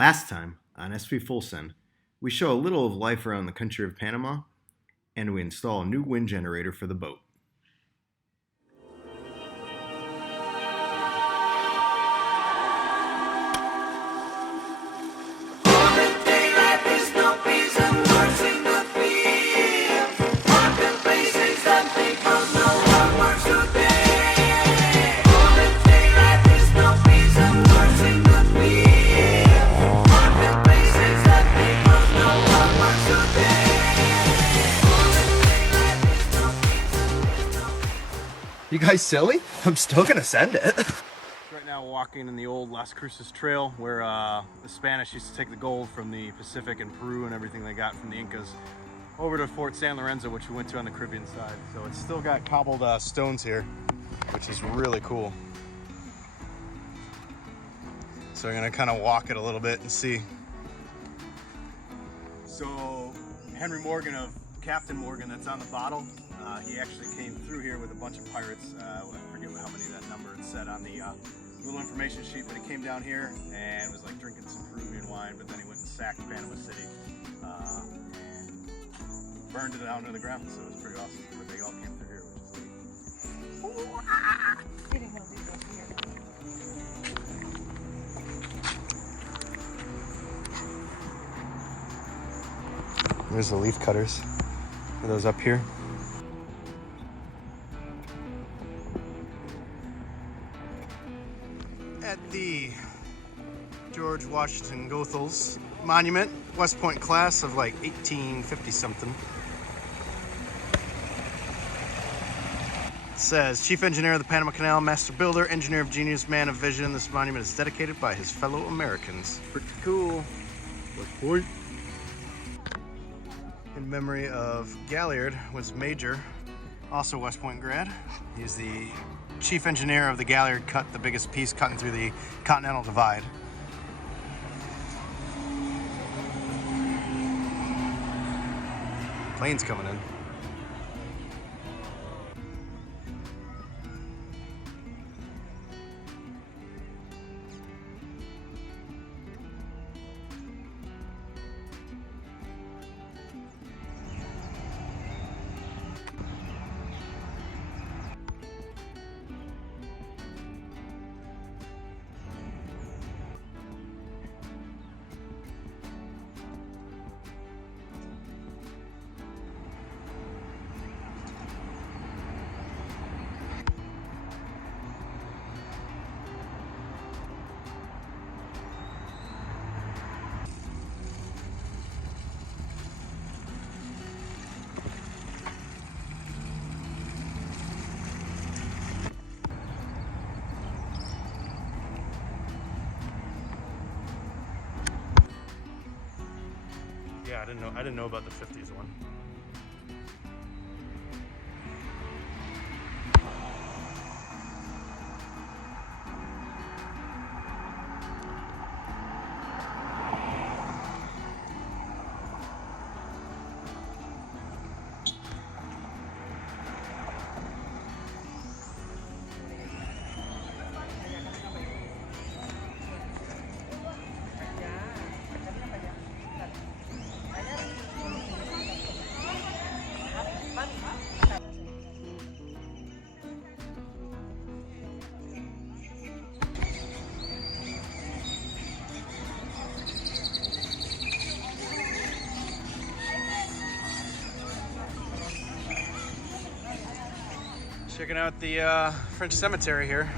Last time, on SV Full Send, we show a little of life around the country of Panama, and we install a new wind generator for the boat. You guys silly? I'm still gonna send it. Right now walking in the old Las Cruces trail where the Spanish used to take the gold from the Pacific and Peru and everything they got from the Incas over to Fort San Lorenzo, which we went to on the Caribbean side. So it's still got cobbled stones here, which is really cool. So I'm gonna kind of walk it a little bit and see. So Henry Morgan of Captain Morgan that's on the bottle, he actually came through here with a bunch of pirates. I forget how many that number it said on the little information sheet, but he came down here and was like drinking some Peruvian wine, but then he went and sacked Panama City and burned it down to the ground. So it was pretty awesome. But they all came through here, which is neat. There's the leaf cutters for those up here. At the George Washington Goethals Monument, West Point class of like 1850 something. It says, Chief Engineer of the Panama Canal, Master Builder, Engineer of Genius, Man of Vision. This monument is dedicated by his fellow Americans. Pretty cool. West Point. In memory of Galliard, was Major, also West Point grad. He's the chief engineer of the Galliard cut, the biggest piece cutting through the Continental Divide. Planes coming in. Yeah, I didn't know about the 50s one. Checking out the French cemetery here.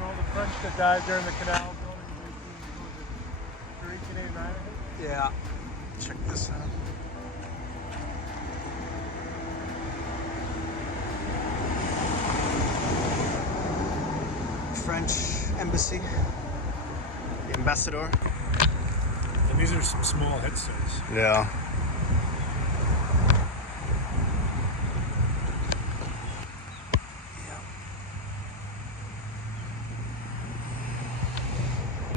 All the French that died during the canal building. Yeah. Check this out. French embassy. The ambassador. And these are some small headstones. Yeah. Yeah.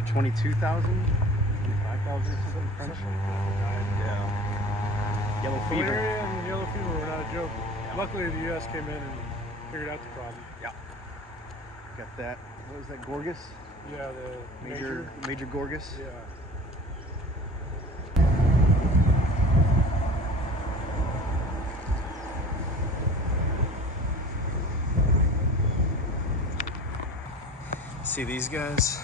22,000? 5,000 something French? Yeah. Yellow fever. Malaria and yellow fever were not a joke. Yeah. Luckily the U.S. came in and figured out the problem. Yeah. Got that. What was that, Gorgas? Yeah, the Major Gorgas? Yeah. See these guys?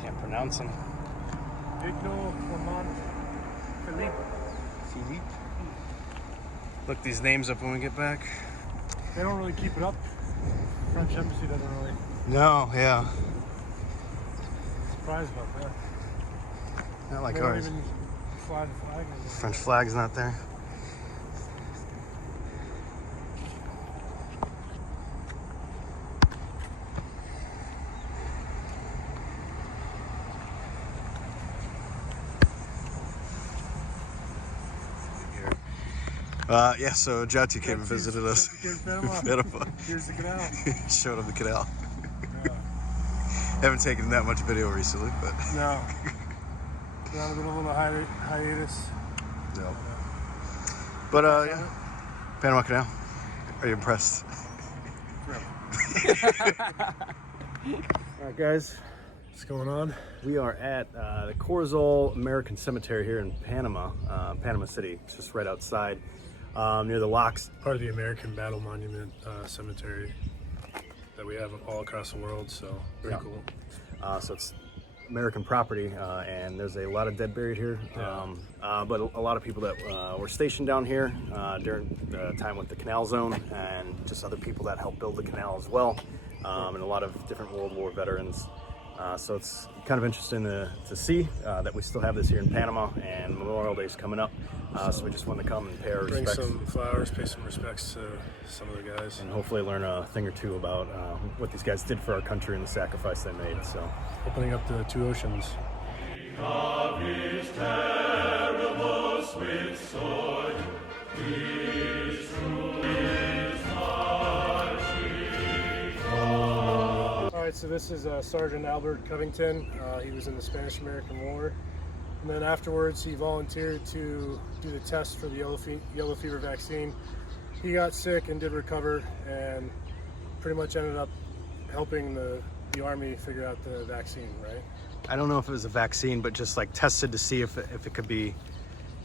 Can't pronounce them. Philippe. Look these names up when we get back. They don't really keep it up. French embassy doesn't really. No, yeah. Surprised about that. Not like They ours. don't even fly the flag anymore. French flag's not there. Yeah, so Jati came and visited us. Panama. Here's the canal. Showed him the canal. Yeah. Haven't taken that much video recently, but No. Been on a little hiatus. no. But yeah, Panama Canal. Are you impressed? Alright guys, what's going on? We are at the Corozal American Cemetery here in Panama, Panama City. It's just right outside, near the locks. Part of the American Battle Monument Cemetery that we have all across the world, so very cool. So it's American property, and there's a lot of dead buried here. Yeah. But a lot of people that were stationed down here during the time with the canal zone, and just other people that helped build the canal as well, and a lot of different World War veterans. So it's kind of interesting to see that we still have this here in Panama, and Memorial Day is coming up. So we just wanted to come and pay our Bring respects. some flowers, pay some respects to some of the guys. And hopefully learn a thing or two about what these guys did for our country and the sacrifice they made. So Opening up the two oceans. Alright, so this is Sergeant Albert Covington. He was in the Spanish-American War. And then afterwards, he volunteered to do the test for the yellow fever vaccine. He got sick and did recover, and pretty much ended up helping the Army figure out the vaccine, right? I don't know if it was a vaccine, but just like tested to see if it could be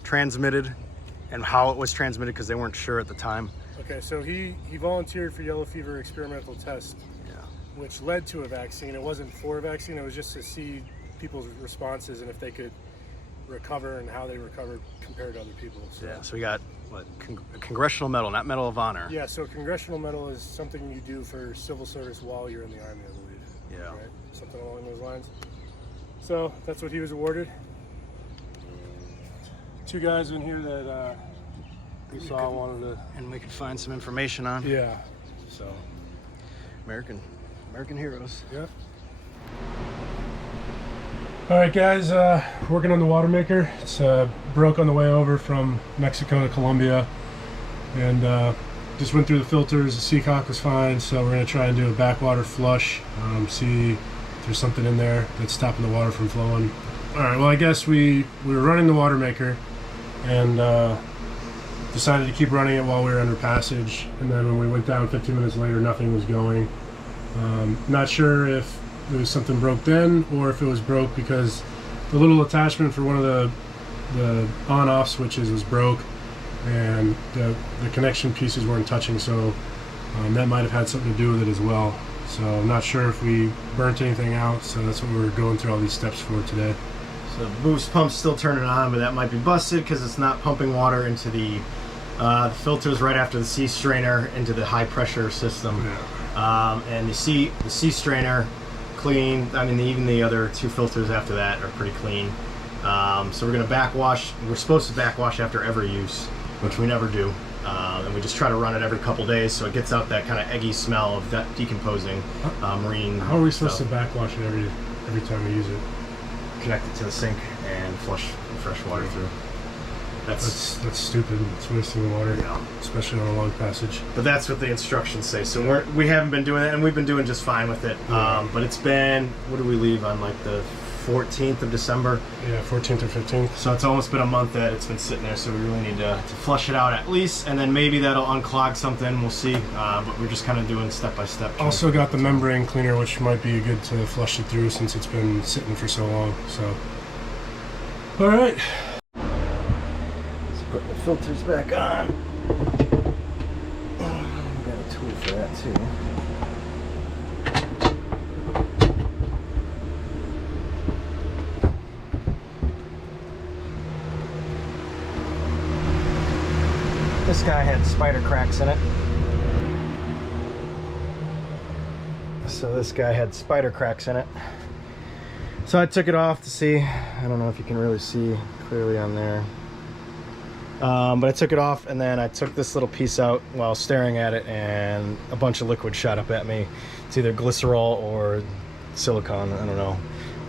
transmitted and how it was transmitted, because they weren't sure at the time. Okay, so he volunteered for yellow fever experimental test, which led to a vaccine. It wasn't for a vaccine, it was just to see people's responses and if they could recover and how they recovered compared to other people. So, Yeah, so we got what, a Congressional Medal, not Medal of Honor. yeah, so a congressional medal is something you do for civil service while you're in the Army, I believe. Yeah. Right? Something along those lines. So that's what he was awarded. Two guys in here that we saw wanted to. And we could find some information on. Yeah. So. American heroes. Yeah. All right, guys. Working on the water maker. It's broke on the way over from Mexico to Colombia, and just went through the filters. The sea cock was fine, so we're gonna try and do a backwater flush. See if there's something in there that's stopping the water from flowing. All right. Well, I guess we were running the water maker, and decided to keep running it while we were under passage. And then when we went down 15 minutes later, nothing was going. Not sure if it was something broke then or if it was broke because the little attachment for one of the on-off switches was broke and the connection pieces weren't touching, so that might have had something to do with it as well. So I'm not sure if we burnt anything out, so that's what we're going through all these steps for today. So the boost pump's still turning on, but that might be busted because it's not pumping water into the filters right after the sea strainer into the high pressure system. Yeah. And the sea strainer clean. I mean, even the other two filters after that are pretty clean. So we're gonna backwash. We're supposed to backwash after every use, which we never do. And we just try to run it every couple days so it gets out that kind of eggy smell of that decomposing marine. How are we supposed to backwash it every time we use it? Connect it to the sink and flush fresh water through. That's stupid. It's wasting water, Yeah. especially on a long passage. But that's what the instructions say. So we haven't been doing that, and we've been doing just fine with it. But it's been, what do we leave on, like the 14th of December? Yeah, 14th or 15th. So it's almost been a month that it's been sitting there, so we really need to flush it out at least, and then maybe that'll unclog something, we'll see. But we're just kind of doing step by step. Also got the membrane cleaner, which might be good to flush it through since it's been sitting for so long. So, all right. Let's put the filters back on. Got a tool for that too. This guy had spider cracks in it. So this guy had spider cracks in it. So I took it off to see. I don't know if you can really see clearly on there. But I took it off, and then I took this little piece out while staring at it, and a bunch of liquid shot up at me. It's either glycerol or silicone, I don't know.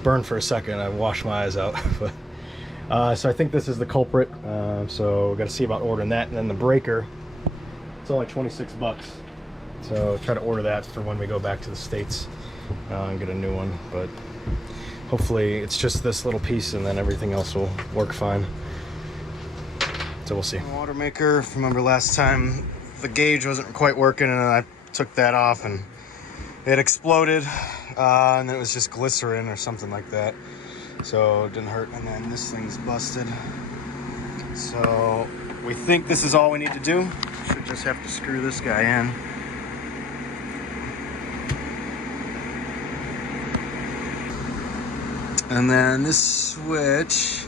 Burned for a second, I washed my eyes out. So I think this is the culprit. So we got to see about ordering that. And then the breaker, it's only 26 bucks. So try to order that for when we go back to the States and get a new one. But hopefully it's just this little piece, and then everything else will work fine. So we'll see. Water maker, remember last time the gauge wasn't quite working, and I took that off and it exploded, and it was just glycerin or something like that. So it didn't hurt. And then this thing's busted. So we think this is all we need to do. Should just have to screw this guy in. And then this switch,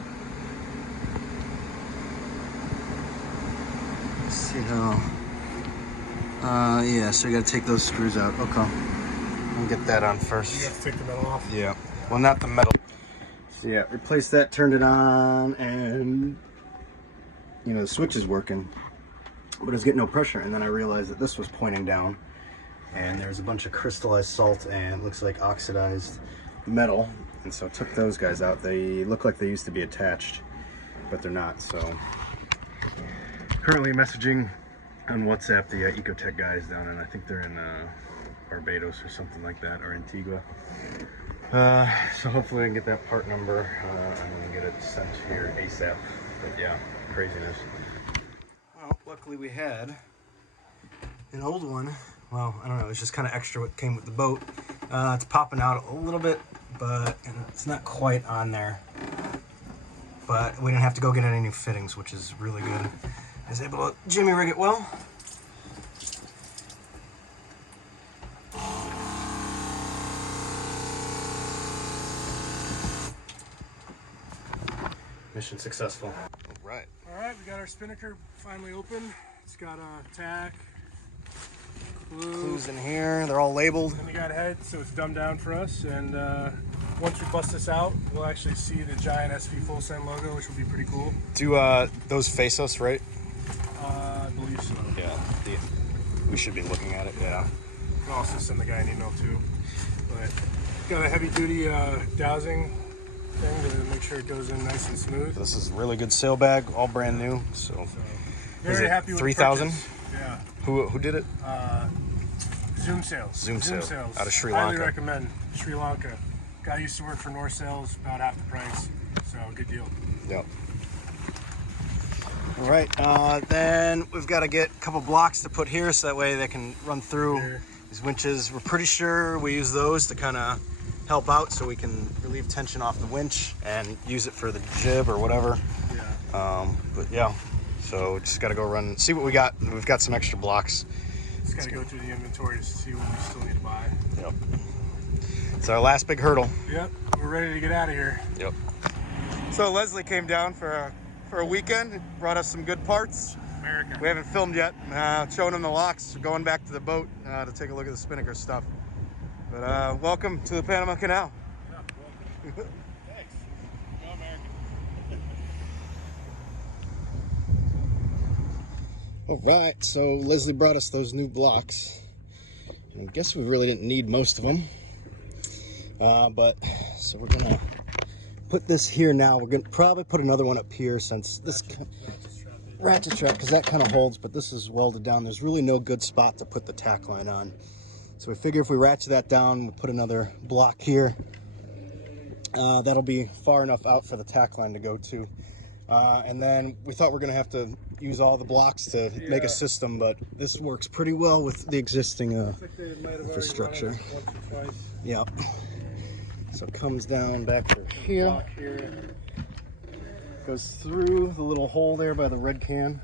let's see how, yeah, so you gotta take those screws out. Okay, I'll get that on first. You have to take the metal off? Yeah, well, not the metal. So yeah, replace that, turned it on, and you know, the switch is working, but it's getting no pressure. And then I realized that this was pointing down, and there's a bunch of crystallized salt and looks like oxidized metal. And so I took those guys out. They look like they used to be attached, but they're not. So currently messaging on WhatsApp the Ecotec guys down in, I think they're in Barbados or something like that, or Antigua. So hopefully I can get that part number and then get it sent here ASAP. But yeah, craziness. Well, luckily we had an old one. Well, I don't know, it's just kind of extra what came with the boat. It's popping out a little bit, but and it's not quite on there. But we didn't have to go get any new fittings, which is really good. I was able to jimmy rig it well. Mission successful. All right. All right, we got our Spinnaker finally open. It's got a tack, Clues in here, they're all labeled. And we got head, so it's dumbed down for us. And once we bust this out, we'll actually see the giant SV full send logo, which will be pretty cool. Do those face us, right? I believe so. Yeah, we should be looking at it, yeah. I'll also send the guy an email too. But got a heavy duty dowsing thing to make sure it goes in nice and smooth. This is a really good sail bag, all brand new. So very happy with 3,000? Yeah. Who did it? Zoom Sails. Zoom Sails. Out of Sri Highly Lanka. recommend. Sri Lanka. Guy used to work for North Sails, about half the price. So good deal. Yep. All right, then we've got to get a couple blocks to put here so that way they can run through these winches. We're pretty sure we use those to kind of help out so we can relieve tension off the winch and use it for the jib or whatever. Yeah. But yeah, so just got to go run, see what we got. We've got some extra blocks. Just got to go through the inventory to see what we still need to buy. Yep. It's our last big hurdle. Yep, we're ready to get out of here. Yep. So Leslie came down for a weekend, brought us some good parts. America. We haven't filmed yet, showing them the locks. We're going back to the boat to take a look at the Spinnaker stuff. But welcome to the Panama Canal. Yeah, welcome. Thanks. Go America. All right, so Leslie brought us those new blocks. And I guess we really didn't need most of them. But so we're gonna put this here now. We're gonna probably put another one up here since this ratchet strap, because that kind of holds, but this is welded down. There's really no good spot to put the tack line on. So we figure if we ratchet that down, we'll put another block here. That'll be far enough out for the tack line to go to. And then we thought we were gonna have to use all the blocks to make a system, but this works pretty well with the existing infrastructure. Yep. So it comes down back through here. Goes through the little hole there by the red can.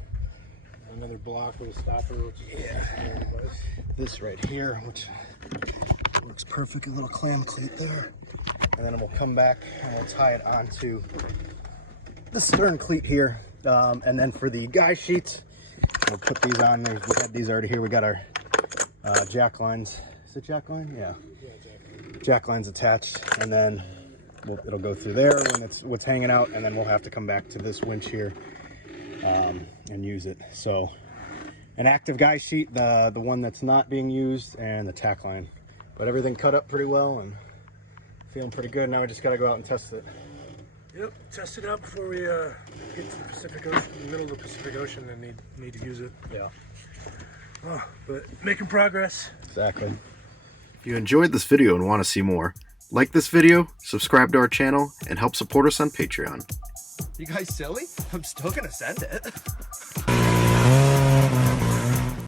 Another block with a stopper, which is This right here, which works perfect, a little clam cleat there. And then we'll come back and we'll tie it onto the stern cleat here. And then for the guy sheets, we'll put these on. We had these already here. We got our jack lines. Is it jack line? Yeah. Jack lines attached, and then it'll go through there when it's what's hanging out, and then we'll have to come back to this winch here and use it. So an active guy sheet, the one that's not being used, and the tack line. But everything cut up pretty well and feeling pretty good. Now we just got to go out and test it. Yep, test it out before we get to the Pacific Ocean, the middle of the Pacific Ocean, and need to use it. Yeah. Oh, but making progress. Exactly. If you enjoyed this video and want to see more, like this video, subscribe to our channel, and help support us on Patreon. You guys silly? I'm still gonna send it.